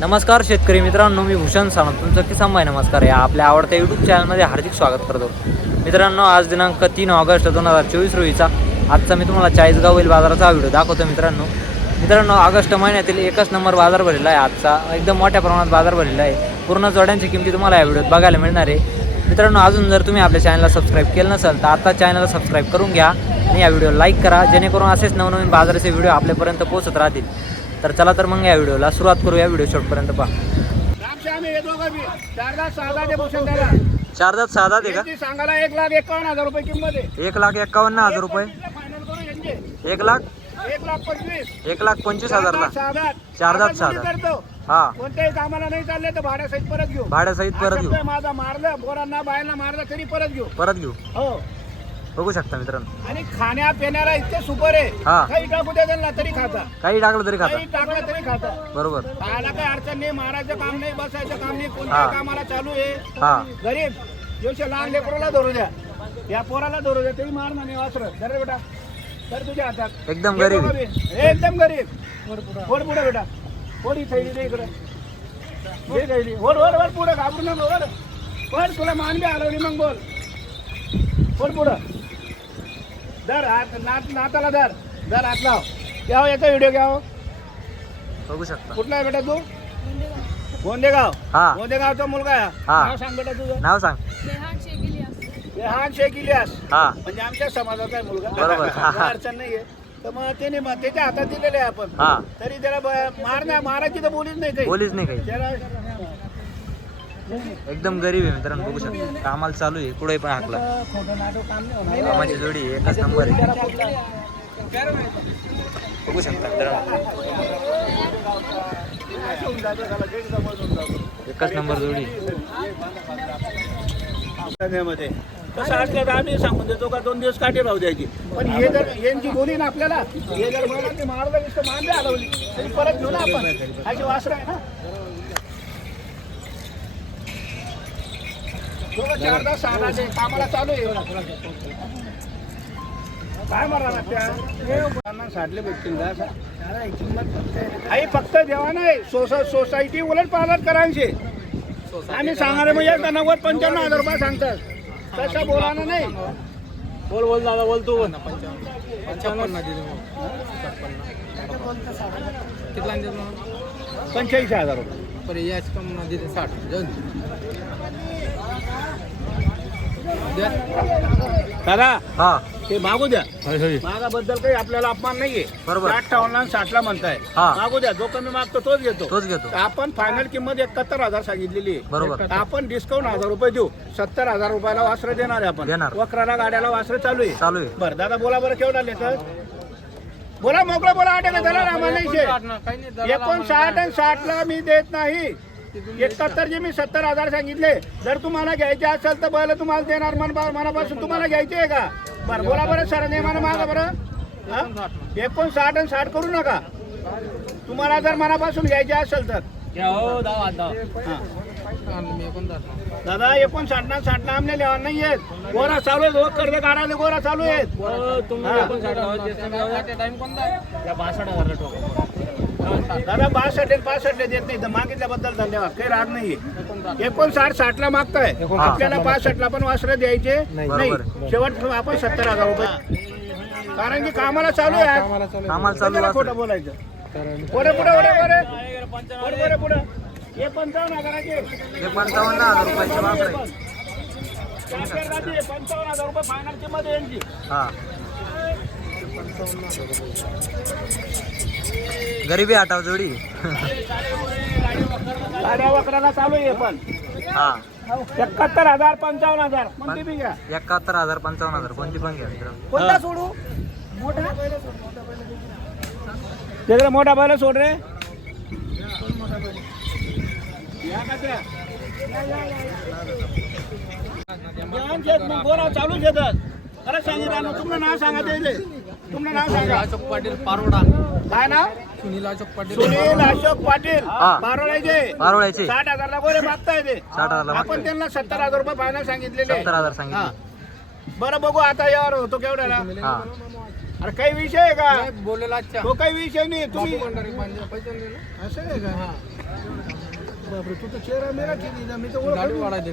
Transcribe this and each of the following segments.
नमस्कार शेतकरी मित्रांनो मी भूषण सावंत. तुमचं किसान भाई नमस्कार. या आपल्या आवडत्या यूट्यूब चॅनलमध्ये हार्दिक स्वागत करतो. मित्रांनो आज दिनांक तीन ऑगस्ट दोन हजार चोवीस रोजीचा. आजचा मी तुम्हाला चाळीसगावील बाजाराचा व्हिडिओ दाखवतो मित्रांनो. मित्रांनो ऑगस्ट महिन्यातील एकच नंबर बाजार भरलेला आहे. आजचा एकदम मोठ्या प्रमाणात बाजार भरलेला आहे. पूर्ण जोड्यांची किमती तुम्हाला या व्हिडिओत बघायला मिळणार आहे. मित्रांनो अजून जर तुम्ही आपल्या चॅनलला सबस्क्राईब केलं नसेल तर आता चॅनलला सबस्क्राईब करून घ्या आणि या व्हिडिओ लाईक करा. जेणेकरून असेच नवनवीन बाजाराचे व्हिडिओ आपल्यापर्यंत पोहोचत राहतील. तर चला तर मग या व्हिडिओला सुरुवात करूया व्हिडिओ शेवटपर्यंत पहा. दात आहे यांची सांगायला एक लाख एकावन्न हजार रुपये किंमत आहे. का एक लाख एक्कावन्न हजार रुपये? करू एक लाख? एक लाख पंचवीस. एक लाख पंचवीस हजारला सहा दात चार दात, आता सहा कोणी दात. करतो? हा. कोणत्याही कामाला नाही चालले तर भाड्यासहित परत घेऊ. भाड्यासहित परत घेऊ. माझा मारलं पोरांना बायांना मारलं तरी परत घेऊ. परत घेऊ. हो. बघू शकता मित्रांनो. आणि खाण्या पिण्याला इतके सुपर आहे. हा. काही टाकू द्या त्यांना तरी खाता. काही टाकलं तरी खाता. काही टाकलं तरी खाता. बरोबर. खायला काही अडचण नाही मारायचं काम नाही बसायचं काम नाही कोणत्या हा. कामाला चालू आहे? हा. गरीब. दिवशी लहान लेकराला धरू द्या. या पोराला धरू द्या. तरी मार नाही वासर. धर बेटा. तर तुझ्या हातात. एकदम हे गरीब. बघा बे. हे एकदम गरीब. ओढ पुढे बेटा. ओढी थैली दे इकडे. घे थैली. ओढ पुढे. घाबरू नको तुला मान बी हलवली मग बोल. ओढ पुढं. धर हात नात नाताला धर. धर हात लाव. घ्याव याचा व्हिडिओ घ्याव बघू शकता. कुठला आहे बेटा तू? गोंदेगाव. हा. गोंदेगावचा मुलगा आहे. हा. नाव सांग बेटा तुझं. नाव सांग. रेहान शेख इलियास. हा. म्हणजे आमच्या समाजाचा आहे मुलगा. बरोबर. हा, हा. काय अडचण नाहीये तर मग त्याने मग त्याच्या हातात दिलेले आहे आपण. हा. तरी त्याला ब- मार नाही मारायची तर बोलीच नाही काही. बोलीच नाही काही. त्याला एकदम गरीब आहे मित्रांनो बघू शकता. कामाला चालू आहे कुठे पण हाकला. कामाची जोडी एकच नंबर आहे. बघू शकता मित्रांनो. एकच नंबर जोडी. मध्ये तसं असलं तर आम्ही सांगून देतो का दोन दिवस काठी राहू द्यायची. पण हे जर यांची बोली ना आपल्याला हे जर मला ते मारलं नुसतं मान बी हलवली तरी परत घेऊ ना आपण. अशी वासर आहे ना. सहा. कामाला चालू आहे. काय मारा त्या? साठले भेटतील? आई फक्त देवा नाही सोसा सोसायटी उलट पालट करायचे. आम्ही सांगणार म्हणजे एकदा नव्वद पंच्याण्णव हजार रुपये सांगतात. तसं बोला ना नाही. बोल बोल दादा बोल तू. पंच्याऐंशी हजार रुपये. साठ जाऊन द्या दादा हा. ते मागू द्या. मागाबद्दल काही आपल्याला अपमान नाहीये. बरोबर. अठ्ठावन्न साठला म्हणताय. हा. मागू द्या. जो कमी मागतो तोच घेतो. तोच घेतो. आपण फायनल किंमत एकाहत्तर हजार सांगितलेली आहे. बरोबर. आपण डिस्काउंट हजार रुपये देऊ. सत्तर हजार रुपयाला वासरं देणार आहे आपण. देणार. वक्राला गाड्याला वासरं चालू आहे. चालू आहे. बरं दादा बोला बरं केवढा लेटर बोला मोकळा बोला आठ झाला नाही एकोणसाठ आणि साठला मी देत नाही. एकाहत्तर जे मी सत्तर हजार सांगितले जर तुम्हाला घ्यायचे असेल तर बैल तुम्हाला देणार मन मनापासून. तुम्हाला घ्यायचे आहे का? बरं बोला बरं सर नेमानं मागा बरं. हा? एकोणसाठ आणि साठ करू नका. तुम्हाला जर मनापासून घ्यायचे असेल तर. हो हा. दादा एकोणसाठ ना साठ ना आमने लिहा नाही आहेत. गोरा चालू आहेत हो, कर्ज काढायला गोरा चालू आहेत. दादा बासष्ट आणि पासष्ट देत नाही. तर मागितल्याबद्दल धन्यवाद. काही राग नाहीये. एकोणसाठ साठ ला मागताय आपल्याला पासष्ट ला पण वासरं द्यायचे नाही. शेवट आपण सत्तर हजार रुपये. कारण की कामाला चालू आहे कामाला. खोटं बोलायचं? पुढे पुढे पुढे पुढे. पुढे पुढे पुढे. हे पंचावन्न हजाराचे. हे पंचावन्न हजार रुपयाचे पंचावन्न हजार रुपये फायनल किंमत आहे यांची. हा. गरिबी हटाव जोडी. गाड्या वकराला चालू आहे पण. हा. एकाहत्तर हजार पंचावन्न हजार. कोणती बी घ्या. एकाहत्तर हजार पंचावन्न हजार. कोणती पण घ्या मित्रांनो. कोणता सोडू? मोठा? तिकडे मोठा बैल सोड रे. या का त्या? जेवण शेत मग बोला चालू शेतात. खरं सांगितलं ना तुमचं नाव सांगा ते तुमचं नाव सांगा. अशोक पाटील पारोडा. काय नाव? सुनील अशोक पाटील. सुनील अशोक पाटील. बारोळाचे पारोळ्याचे. साठ हजारला गोरे मागताय ते. साठ हजार आपण त्यांना सत्तर हजार रुपये फायनल सांगितलेले. सत्तर हजार हा. सांगितले बरं बघू आता यावर होतो केवढ्याला. हा. अरे काही विषय आहे का? बोललेला अच्छा तो काही विषय नाही. तुम्ही असं आहे का? बापरे तू तर चेहरा मेरा केली ना मी तर गाडी ओळखलं. वाढायला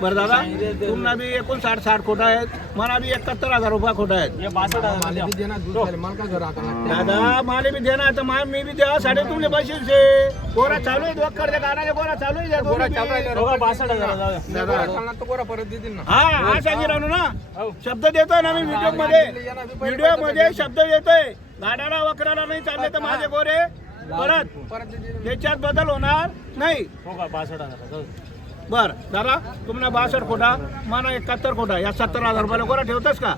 बरं दादा तुम्हाला बी एकोणसाठ साठ खोट आहेत मला बी एकाहत्तर हजार रुपये खोट आहेत? दादा मला बी देणार तर मा मी बी द्या साडे तुमले पैसे से गोरा चालू आहे वक्कर त्या गाण्याचे गोरा चालू आहे बी. हा हा सांगी राहू ना शब्द देतोय ना मी व्हिडिओमध्ये व्हिडिओमध्ये शब्द देतोय गाड्याला वक्राला नाही चालले तर माझे गोरे परत त्याच्यात बदल होणार नाही बर दादा तुम्हाला बासष्ट खोटा मला एकाहत्तर खोटा या सत्तर हजार रुपयाला गोरा ठेवतोस का?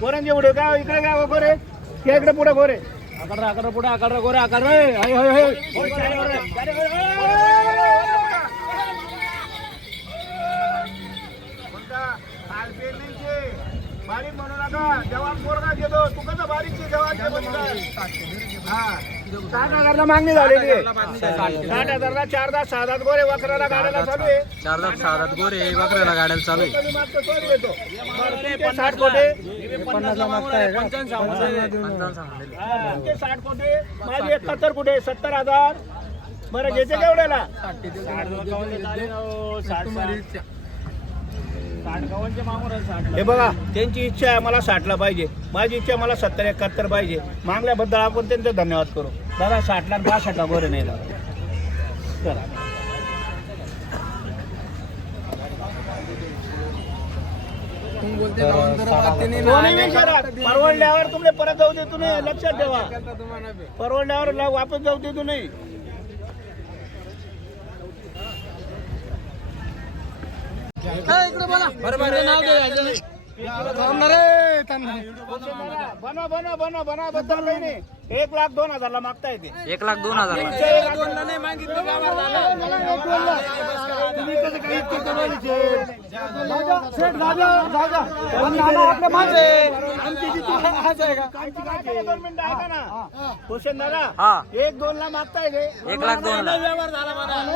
गोऱ्यांचे पुढे काय इकडे काय हो गोरे त्या इकडे पुढे गोरे अकरा अकरा पुढे अकरा गोरे अकरा बारीक म्हणू नका. जवान पोरगा घेतो. तू कसं बारीकची जवान हा. साठ हजारला मागणी झालेली आहे साठ हजारला चार दहा सहा गोरे वखराला गाड्याला चालू आहे चार सहा गोरे वाकड्याला गाड्याला चालू आहे साठ कोटे. हा, तुमचे साठ कोटे माझे एकाहत्तर कोटे सत्तर हजार बरं घ्यायचे केवढ्याला साठ देतील, देतील. तुम्हाला इच्छा. हे बघा त्यांची इच्छा आहे मला साठला पाहिजे. माझी इच्छा मला सत्तर एकाहत्तर पाहिजे. मागल्याबद्दल आपण त्यांचे धन्यवाद करू. दादा साठला बासष्टला बरं नाही दादा. चला. तुम्ही बोलते ना, अंतर वागते नाही. कोणी विचारा. परवडल्यावर परत जाऊ देतो नाही. बद्दल काही नाही एक लाख दोन हजारला मागता येते एक लाख दोन हजार. हा एक दोन ला मागता येते एक लाख दोन ला बरं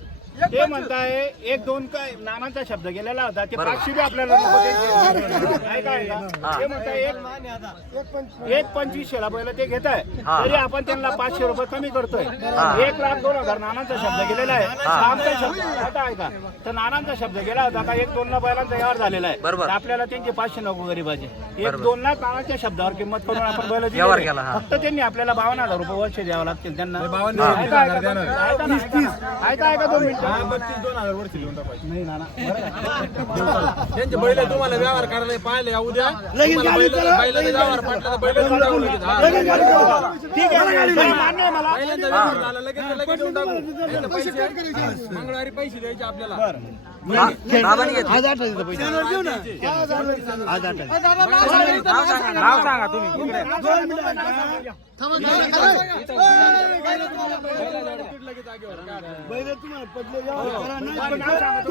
ते म्हणताय एक दोन काय नानाचा शब्द गेलेला होता ते बरोबर. पाचशे बी आपल्याला नको. ऐका ऐका हा. ते म्हणताय एक एक पंचवीस शेला पहिलं ते घेत आहे हा. तरी आपण त्यांना पाचशे रुपये कमी करतोय हा. एक लाख दोन हजार नानांचा शब्द गेलेला आहे. आमचा शब्द आता ऐका तर नानांचा शब्द गेला होता का एक दोन ला बैलांचा व्यवहार झालेला आहे बरोबर. तर आपल्याला त्यांचे पाचशे नको गरीबाचे एक बरोबर. दोन लाख नानाच्या शब्दावर किंमत करून आपण बैल. व्यवहार केला, हा. फक्त त्यांनी आपल्याला बावन्न हजार रुपये वर्ष द्यावं लागतील त्यांना बावन्न ऐका, हजार ऐका, हजार द्या ना. ऐका ना, ऐका ना. ऐका ऐका दोन मिनिटं नाही नाना. त्यांचे बैल तुम्हाला व्यवहार करायला पाहिले उद्या तुम्हाला बैल- बैलाचा व्यवहार पटला तर बैल देऊन टाकू लगेच. हा. ठीक आहे जरा मान्य आहे मला. बैलांचा व्यवहार झाला लगेच लगेच देऊन टाकू. त्यांचे पैसे मंगळवारी पैसे द्यायचे आपल्याला. नाव सांगा तुम्ही.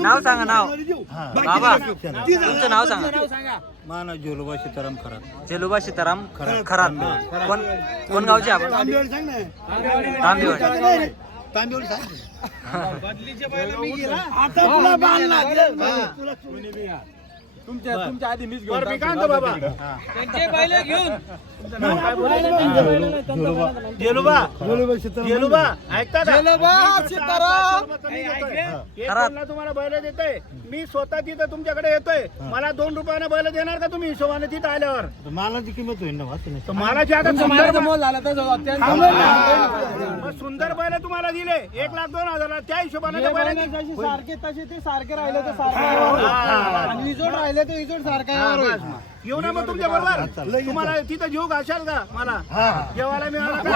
नाव सांगा. नाव बाबा. तुमचं नाव सांगा. माना जोलोबा सीताराम खरात. जेलुबा सीताराम खरात. कोण कोण गावचे आपण? तांबेवाडी तांदूळ सांग. बदलीच्या बायला मी गेला. आता तुला बांधला. तुला तुमच्या तुमच्या आधी मीच घेऊन बरं मी काय टाकतो म्हणतो बाबा. त्यांचे बैल घेऊन? गेलुबा. गेलुबा. ऐकता का? गेलुबा, सीताराम. तुम्हाला बैल देतोय. मी स्वतः तिथं तुमच्याकडे येतोय. मला दोन रुपयाने बैल देणार का तुम्ही हिशोबाने तिथं आल्यावर? मालाची किंमत होईल ना मालाची आता सुंदर बैल तुम्हाला दिले. एक लाख दोन हजार त्या हिशोबाने सारखे तसे ते सारखे राहिले तर सारखे आणि इजोड राहिले तर इजोड सारखा हा, मग. येऊ ना मग तुमच्या बरोबर तुम्हाला तिथं जीव घाशाल का मला जेवायला मिळाला का?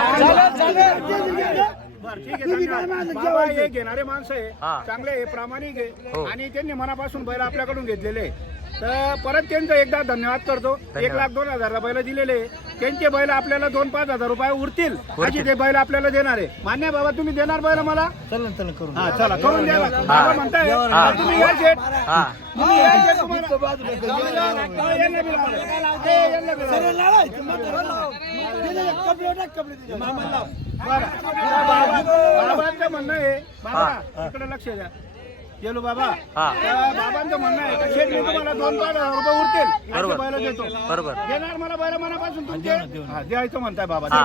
बरं ठीक आहे धन्यवाद. बाबा हे घेणारे माणसं हा. आहे चांगले आहे प्रामाणिक हो. आहे आणि त्यांनी मनापासून बैल आपल्याकडून घेतलेले आहे. तर परत त्यांचं एकदा धन्यवाद करतो एक लाख दोन हजारला बैल दिलेले आहे. त्यांचे बैल आपल्याला दोन पाच हजार रुपये उरतील. अशी ते बैल आपल्याला देणार आहे. मान्य बाबा तुम्ही देणार बैल मला? चला चला करून हा चला करून द्या. बाबा म्हणताय हा. तुम्ही या शेठ हा. तुम्ही या शेठ तुम्हाला यांना बी लावा. यांना बी लावा. बरं. बाबांचं म्हणणं आहे बाबा इकडे लक्ष द्या. गेलो बाबा. हा. त्या बाबांचं म्हणणं आहे का शेठ मी तुम्हाला दोन पाच हजार रुपये उरतील. बरोबर. बैल देतो. बरोबर. देणार मला बैल मनापासून तुमचे? हा, द्यायचं म्हणताय बाबा. हा.